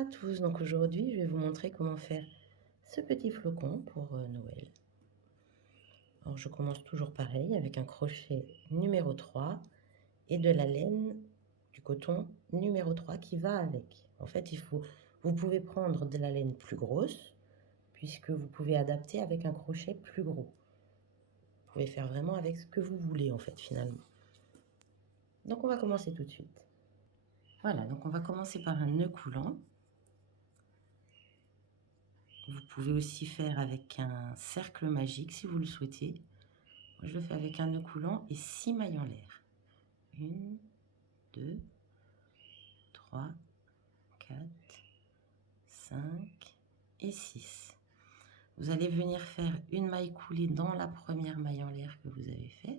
À tous, donc aujourd'hui je vais vous montrer comment faire ce petit flocon pour Noël. Alors je commence toujours pareil avec un crochet numéro 3 et de la laine du coton numéro 3 qui va avec. En fait vous pouvez prendre de la laine plus grosse puisque vous pouvez adapter avec un crochet plus gros. Vous pouvez faire vraiment avec ce que vous voulez en fait finalement. Donc on va commencer tout de suite. Voilà, donc on va commencer par un nœud coulant. Vous pouvez aussi faire avec un cercle magique si vous le souhaitez. Moi, je le fais avec un nœud coulant et 6 mailles en l'air. 1, 2, 3, 4, 5 et 6. Vous allez venir faire une maille coulée dans la première maille en l'air que vous avez fait.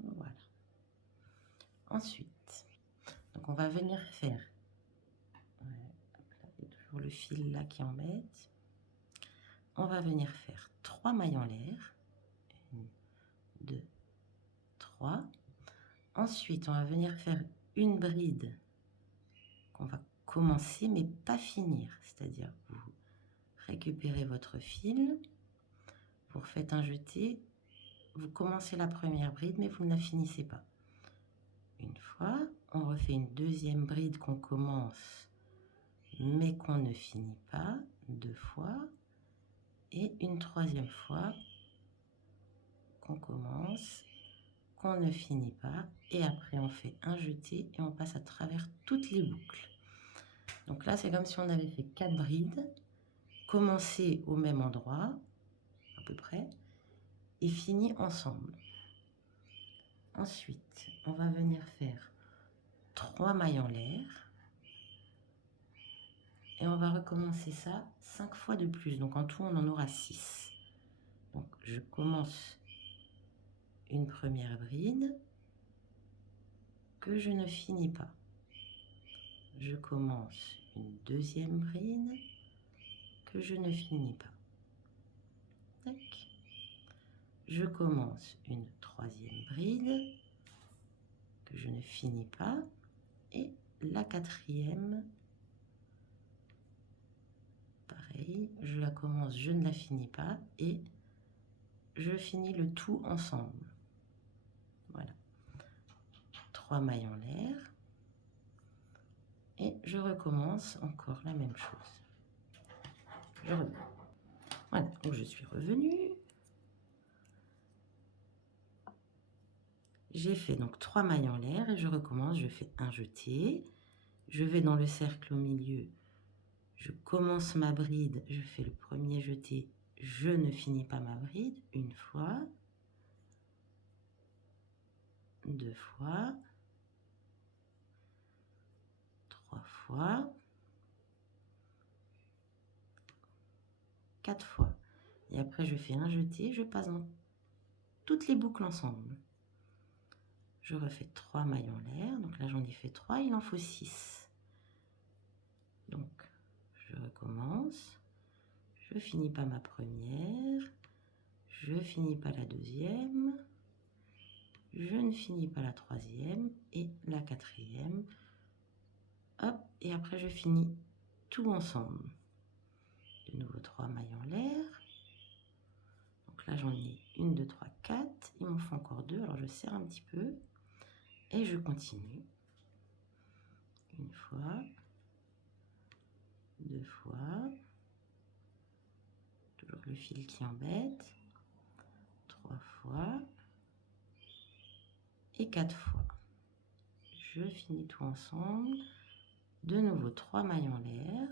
Voilà. Ensuite, donc on va venir faire, il y a toujours le fil là qui embête. On va venir faire 3 mailles en l'air. 1, 2, 3. Ensuite, on va venir faire une bride qu'on va commencer mais pas finir. C'est-à-dire, vous récupérez votre fil, vous refaites un jeté, vous commencez la première bride mais vous ne la finissez pas. Une fois, on refait une deuxième bride qu'on commence mais qu'on ne finit pas, 2 fois, et une troisième fois qu'on commence, qu'on ne finit pas, et après on fait un jeté et on passe à travers toutes les boucles. Donc là, c'est comme si on avait fait 4 brides, commencé au même endroit, à peu près, et fini ensemble. Ensuite, on va venir faire 3 mailles en l'air, et on va recommencer ça 5 fois de plus. Donc en tout, on en aura 6. Donc je commence une première bride que je ne finis pas. Je commence une deuxième bride que je ne finis pas. Tac. Je commence une troisième bride que je ne finis pas et la quatrième, pareil, je la commence, je ne la finis pas et je finis le tout ensemble. Voilà. 3 mailles en l'air et je recommence encore la même chose. Je reviens. Voilà, donc je suis revenue. J'ai fait donc 3 mailles en l'air et je recommence, je fais un jeté, je vais dans le cercle au milieu, je commence ma bride, je fais le premier jeté, je ne finis pas ma bride, une fois, 2 fois, 3 fois, 4 fois. Et après je fais un jeté, je passe dans toutes les boucles ensemble. Je refais 3 mailles en l'air, donc là j'en ai fait 3, il en faut 6. Donc je recommence, je finis pas ma première, je finis pas la deuxième, je ne finis pas la troisième et la quatrième. Hop, et après je finis tout ensemble. De nouveau 3 mailles en l'air. Donc là j'en ai 1, 2, 3, 4. Il m'en faut encore 2, alors je serre un petit peu. Et je continue. Une fois, 2 fois. Toujours le fil qui embête. 3 fois. Et 4 fois. Je finis tout ensemble. De nouveau 3 mailles en l'air.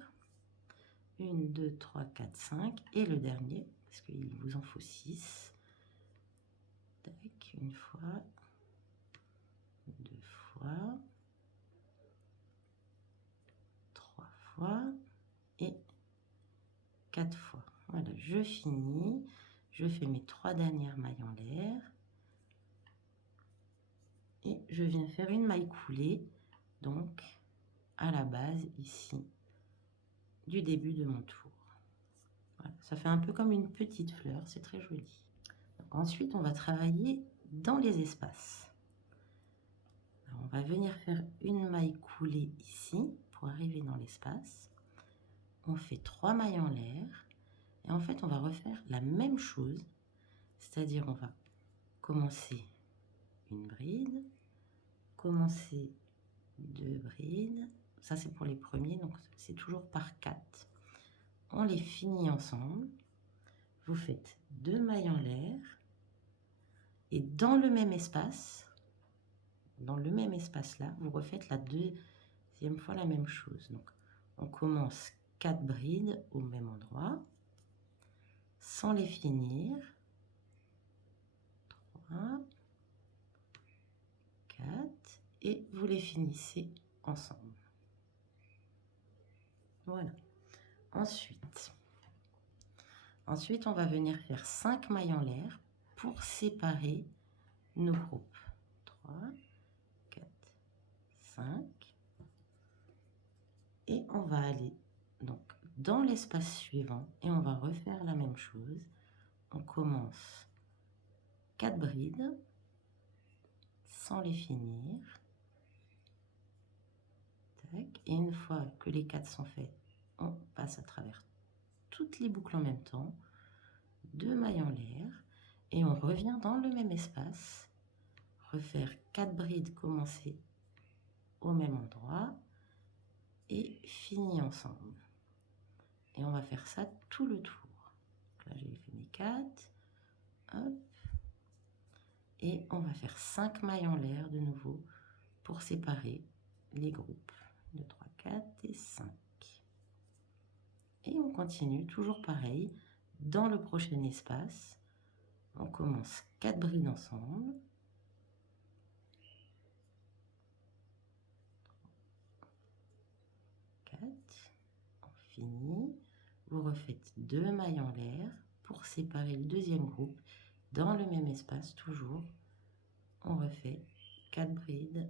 1, 2, 3, 4, 5. Et le dernier, parce qu'il vous en faut 6. Tac, une fois. 2 fois. 3 fois. Et 4 fois. Voilà, je finis. Je fais mes 3 dernières mailles en l'air. Et je viens faire une maille coulée, donc à la base ici du début de mon tour. Voilà, ça fait un peu comme une petite fleur, c'est très joli. Donc ensuite, on va travailler dans les espaces. Alors, on va venir faire une maille coulée ici pour arriver dans l'espace. On fait 3 mailles en l'air et en fait on va refaire la même chose, c'est-à-dire on va commencer une bride, commencer 2 brides, ça c'est pour les premiers, donc c'est toujours par 4. On les finit ensemble, vous faites 2 mailles en l'air et dans le même espace là, vous refaites la deuxième fois la même chose. Donc on commence 4 brides au même endroit, sans les finir. 3, 4, et vous les finissez ensemble. Voilà. Ensuite, on va venir faire 5 mailles en l'air pour séparer nos groupes. 3, 4, 5. Et on va aller donc dans l'espace suivant et on va refaire la même chose. On commence 4 brides sans les finir. Tac. Et une fois que les 4 sont faits, on passe à travers toutes les boucles en même temps. 2 mailles en l'air et on revient dans le même espace, refaire 4 brides commencer au même endroit et finir ensemble. Et on va faire ça tout le tour. Donc là j'ai fait mes 4, hop, et on va faire 5 mailles en l'air de nouveau pour séparer les groupes. 2, 3, 4 et 5. Et on continue toujours pareil dans le prochain espace. On commence 4 brides ensemble. 4, on finit. Vous refaites 2 mailles en l'air pour séparer le deuxième groupe dans le même espace toujours. On refait 4 brides,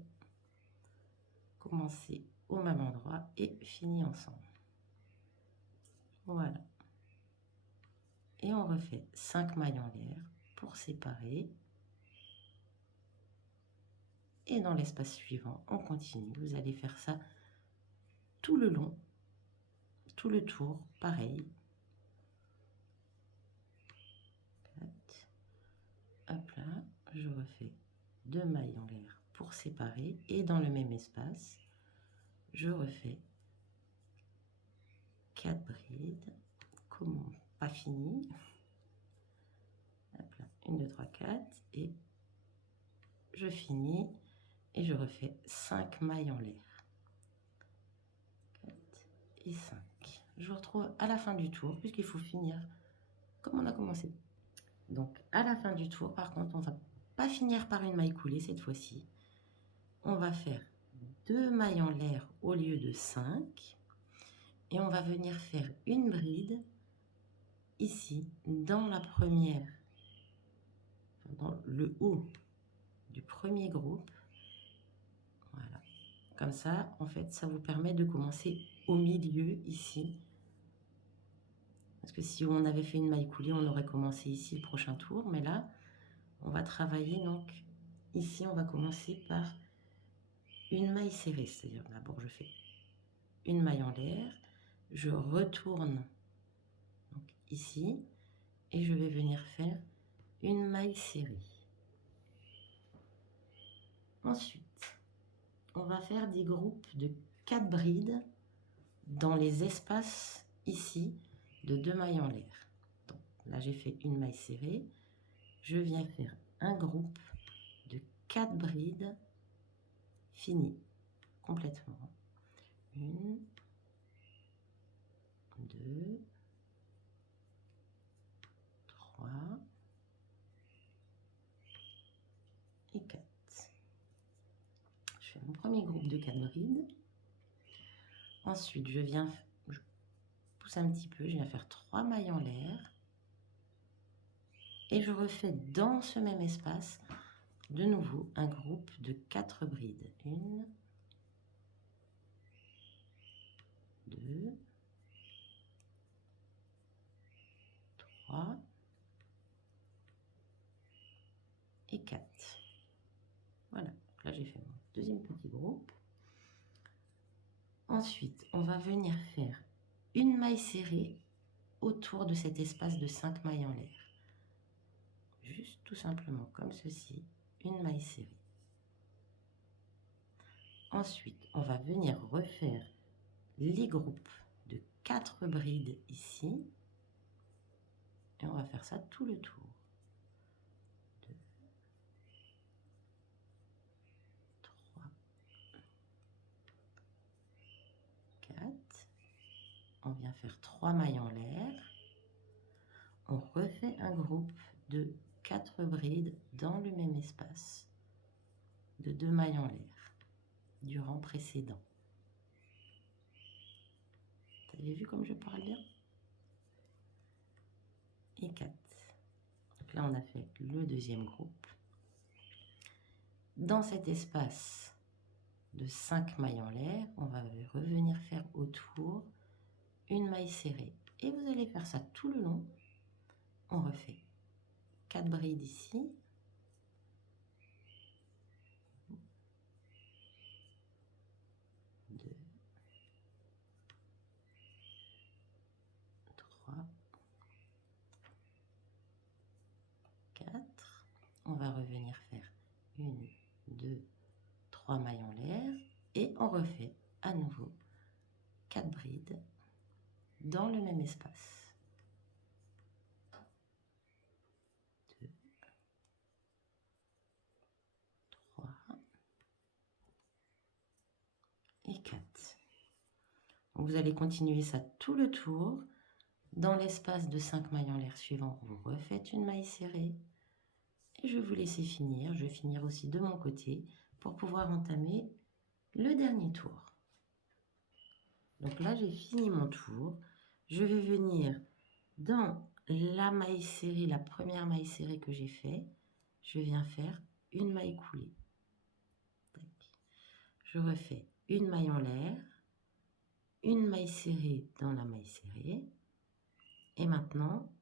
commencer au même endroit et finir ensemble. Voilà. Et on refait 5 mailles en l'air pour séparer. Et dans l'espace suivant, on continue. Vous allez faire ça tout le long, tout le tour, pareil. 4. Hop là, je refais 2 mailles en l'air pour séparer. Et dans le même espace, je refais 4 brides. Comment pas fini. Hop là, 1, 2, 3, 4. Et je finis. Et je refais 5 mailles en l'air. 4 et 5. Je vous retrouve à la fin du tour, puisqu'il faut finir comme on a commencé. Donc, à la fin du tour, par contre, on ne va pas finir par une maille coulée cette fois-ci. On va faire 2 mailles en l'air au lieu de 5. Et on va venir faire une bride ici, dans la première, dans le haut du premier groupe. Voilà. Comme ça, en fait, ça vous permet de commencer au milieu ici. Parce que si on avait fait une maille coulée, on aurait commencé ici le prochain tour. Mais là, on va travailler, donc ici, on va commencer par une maille serrée. C'est-à-dire, d'abord, je fais une maille en l'air. Je retourne donc, ici. Et je vais venir faire une maille serrée. Ensuite, on va faire des groupes de 4 brides dans les espaces ici de 2 mailles en l'air. Donc là, j'ai fait une maille serrée. Je viens faire un groupe de 4 brides finies complètement. 1, 2, 3 et 4. Je fais mon premier groupe de 4 brides. Ensuite, je pousse un petit peu, je viens faire 3 mailles en l'air. Et je refais dans ce même espace, de nouveau, un groupe de 4 brides. 1, 2, 3 et 4. Voilà, donc là j'ai fait mon deuxième petit groupe. Ensuite, on va venir faire une maille serrée autour de cet espace de 5 mailles en l'air. Juste tout simplement comme ceci, une maille serrée. Ensuite, on va venir refaire les groupes de 4 brides ici. Et on va faire ça tout le tour. 2, 3, 4. On vient faire 3 mailles en l'air. On refait un groupe de 4 brides dans le même espace de 2 mailles en l'air du rang précédent. Vous avez vu comme je parle bien? Et 4. Donc là, on a fait le deuxième groupe. Dans cet espace de 5 mailles en l'air, on va revenir faire autour une maille serrée. Et vous allez faire ça tout le long. On refait 4 brides ici. 2, 3, 4. On va revenir faire 1, 2, 3 mailles en l'air. Et on refait à nouveau 4 brides dans le même espace. 2, 3 et 4. Donc vous allez continuer ça tout le tour. Dans l'espace de 5 mailles en l'air suivant, vous refaites une maille serrée. Et je vais vous laisser finir. Je vais finir aussi de mon côté pour pouvoir entamer le dernier tour. Donc là, j'ai fini mon tour. Je vais venir dans la maille serrée, la première maille serrée que j'ai fait. Je viens faire une maille coulée. Je refais une maille en l'air, une maille serrée dans la maille serrée. Et maintenant,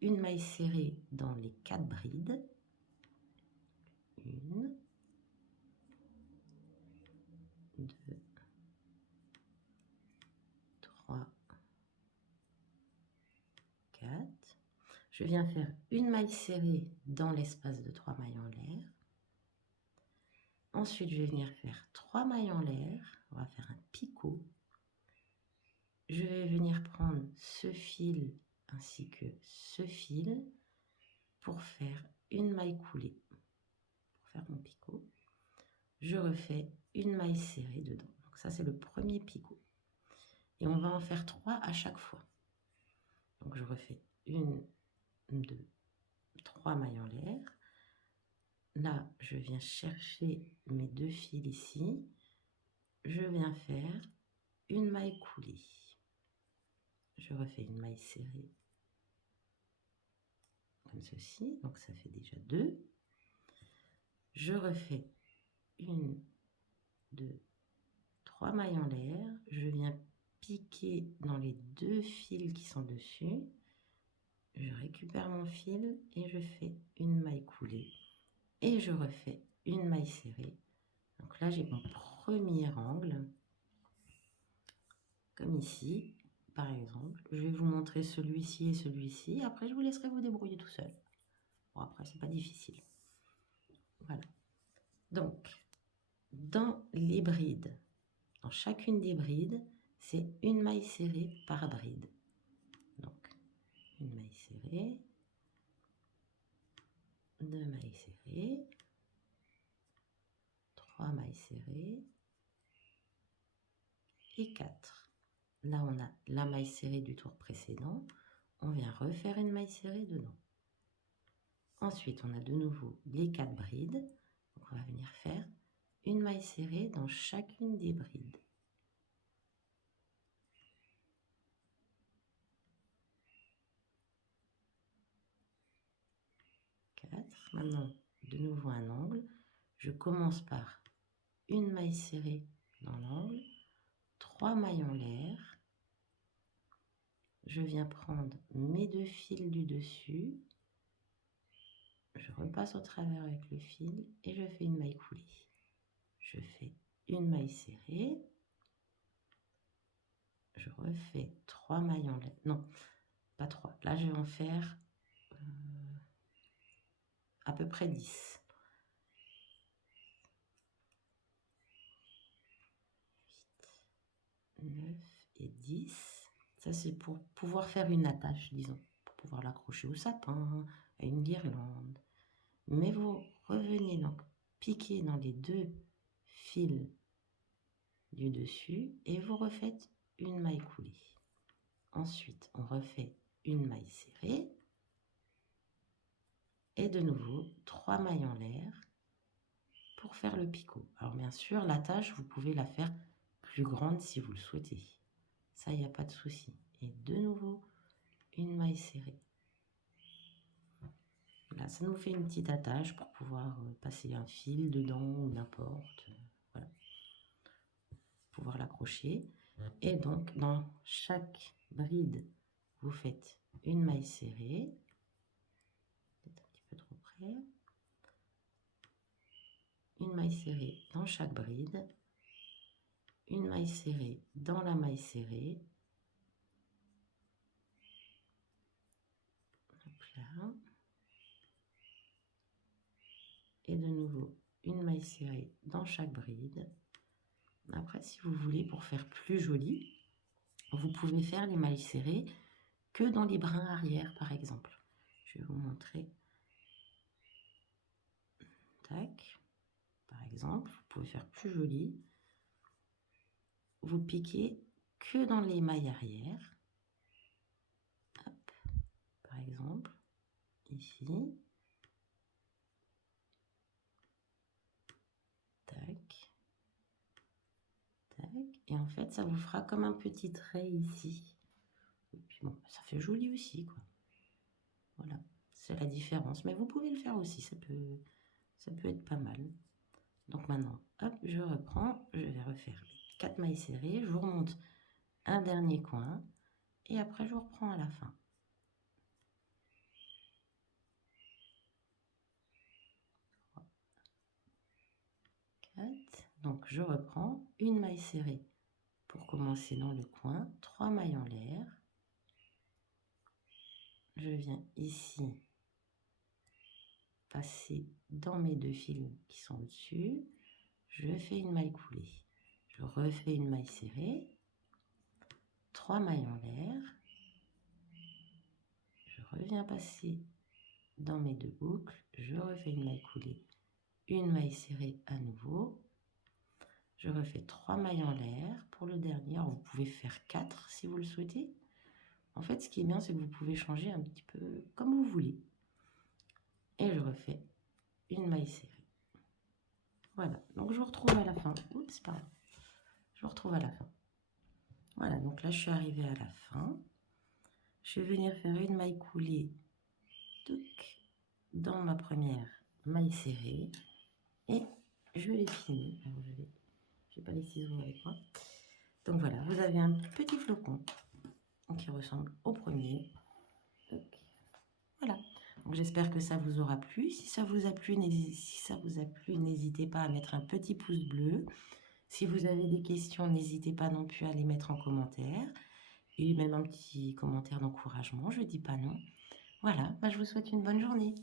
une maille serrée dans les 4 brides. 1, 2, 3, 4. Je viens faire une maille serrée dans l'espace de 3 mailles en l'air. Ensuite, je vais venir faire 3 mailles en l'air. On va faire un picot. Je vais venir prendre ce fil ainsi que ce fil pour faire une maille coulée. Pour faire mon picot, je refais une maille serrée dedans. Donc ça, c'est le premier picot. Et on va en faire 3 à chaque fois. Donc je refais 1, 2, 3 mailles en l'air. Là, je viens chercher mes 2 fils ici. Je viens faire une maille coulée. Je refais une maille serrée comme ceci. Donc ça fait déjà 2. Je refais 1, 2, 3 mailles en l'air. Je viens piquer dans les 2 fils qui sont dessus. Je récupère mon fil et je fais une maille coulée. Et je refais une maille serrée. Donc là, j'ai mon premier angle, comme ici, par exemple. Je vais vous montrer celui-ci et celui-ci. Après, je vous laisserai vous débrouiller tout seul. Bon, après, c'est pas difficile. Voilà. Donc, dans les brides, dans chacune des brides, c'est une maille serrée par bride. Donc, une maille serrée, 2 mailles serrées, 3 mailles serrées et 4. Là, on a la maille serrée du tour précédent. On vient refaire une maille serrée dedans. Ensuite, on a de nouveau les 4 brides. Donc, on va venir faire une maille serrée dans chacune des brides. 4. Maintenant, de nouveau un angle. Je commence par une maille serrée dans l'angle, 3 mailles en l'air. Je viens prendre mes 2 fils du dessus. Je repasse au travers avec le fil et je fais une maille coulée. je fais une maille serrée, je refais 3 mailles en l'air, non, pas 3, là je vais en faire à peu près 10. 9 et 10. Ça, c'est pour pouvoir faire une attache, disons, pour pouvoir l'accrocher au sapin, à une guirlande. Mais vous revenez donc piquer dans les 2 fils du dessus et vous refaites une maille coulée. Ensuite, on refait une maille serrée et de nouveau 3 mailles en l'air pour faire le picot. Alors bien sûr, l'attache, vous pouvez la faire plus grande si vous le souhaitez. Ça, il n'y a pas de souci. Et de nouveau, une maille serrée. Là, ça nous fait une petite attache pour pouvoir passer un fil dedans ou n'importe. Voilà. Pouvoir l'accrocher. Et donc, dans chaque bride, vous faites une maille serrée. Peut-être un petit peu trop près. Une maille serrée dans chaque bride. Une maille serrée dans la maille serrée. Hop là. Et de nouveau, une maille serrée dans chaque bride. Après, si vous voulez, pour faire plus joli, vous pouvez faire les mailles serrées que dans les brins arrière, par exemple. Je vais vous montrer. Tac. Par exemple, vous pouvez faire plus joli. Vous piquez que dans les mailles arrière. Hop. Par exemple, ici. Tac. Tac. Et en fait, ça vous fera comme un petit trait ici. Et puis bon, ça fait joli aussi, quoi. Voilà, c'est la différence. Mais vous pouvez le faire aussi, ça peut être pas mal. Donc maintenant, hop, je reprends, je vais refaire 4 mailles serrées, je vous remonte un dernier coin et après je vous reprends à la fin. 4, donc je reprends une maille serrée pour commencer dans le coin, 3 mailles en l'air. Je viens ici passer dans mes 2 fils qui sont au-dessus, je fais une maille coulée, je refais une maille serrée, 3 mailles en l'air, je reviens passer dans mes 2 boucles, je refais une maille coulée, une maille serrée à nouveau, je refais 3 mailles en l'air pour le dernier. Alors vous pouvez faire 4 si vous le souhaitez. En fait, ce qui est bien, c'est que vous pouvez changer un petit peu comme vous voulez. Et je refais une maille serrée. Voilà, donc je vous retrouve à la fin. Oups, pardon. Je vous retrouve à la fin. Voilà, donc là, je suis arrivée à la fin. Je vais venir faire une maille coulée dans ma première maille serrée. Et je l'ai fini. Alors, je n'ai pas les ciseaux avec moi. Donc voilà, vous avez un petit flocon qui ressemble au premier. Voilà. Donc j'espère que ça vous aura plu. Si ça vous a plu, n'hésitez pas à mettre un petit pouce bleu. Si vous avez des questions, n'hésitez pas non plus à les mettre en commentaire. Et même un petit commentaire d'encouragement, je ne dis pas non. Voilà, je vous souhaite une bonne journée.